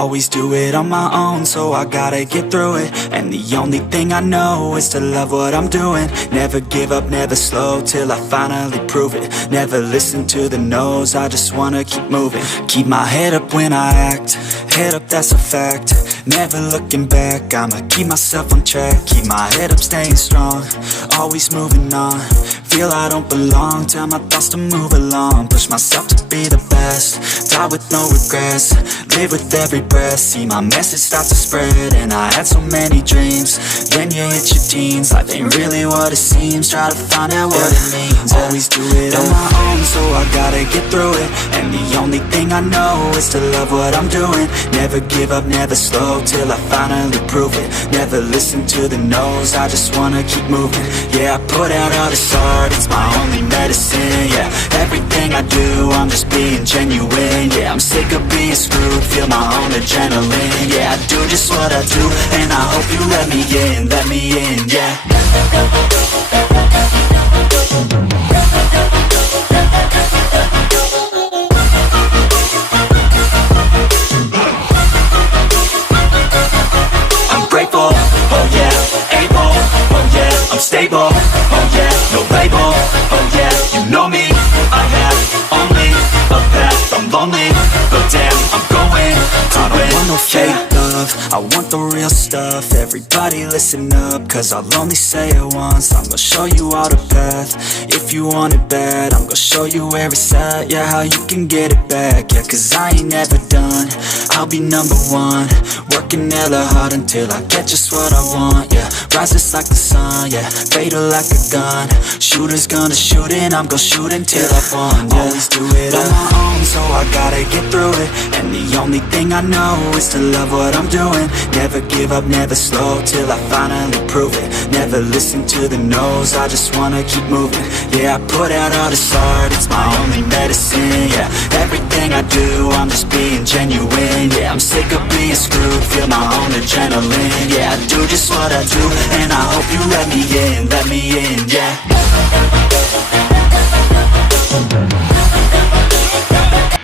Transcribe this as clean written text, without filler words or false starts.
Always do it on my own, so I gotta get through it. And the only thing I know is to love what I'm doing. Never give up, never slow, till I finally prove it. Never listen to the no's, I just wanna keep moving. Keep my head up when I act, head up, that's a fact. Never looking back, I'ma keep myself on track. Keep my head up, staying strong, always moving on. Feel I don't belong, tell my thoughts to move along. Push myself to be the best, die with no regrets. Live with every breath, see my message start to spread. And I had so many dreams, then you hit your teens. Life ain't really what it seems, try to find out what it means. Always do it on my own, so I gotta get through it. And the only thing I know is to love what I'm doing. Never give up, never slow, till I finally prove it. Never listen to the no's, I just wanna keep moving. Yeah, I put out all this art, it's my only medicine. Yeah, everything I do, I'm just being genuine. Yeah, I'm sick of being screwed, feel my own adrenaline. Yeah, I do just what I do, and I hope you let me in, yeah. I'm grateful, oh yeah, able, oh yeah, I'm stable, oh yeah, no label, oh yeah, you know me, I have only a path, I'm lonely, but damn, I'm going to I don't want no fake love, I want the real stuff. Everybody listen up, cause I'll only say it once. I'm gonna show you all the path, if you want it bad. I'm gonna show you where it's at, yeah, how you can get it back. Yeah, cause I ain't never done, I'll be number one. Working hella hard until I get just what I want, yeah. Rises like the sun, yeah, fatal like a gun. Shooter's gonna shoot and I'm gonna shoot until I've won, yeah. Always do it on my own, so I gotta get through it. And the only thing I know is to love what I'm doing. Never give up, never slow, till I finally prove it. Never listen to the no's, I just wanna keep moving. Yeah, I put out all this art, it's my only medicine. Yeah, everything I do, I'm just being genuine. Yeah, I'm sick of being screwed, feel my own adrenaline. Yeah, I do just what I do, and I hope you let me in, yeah.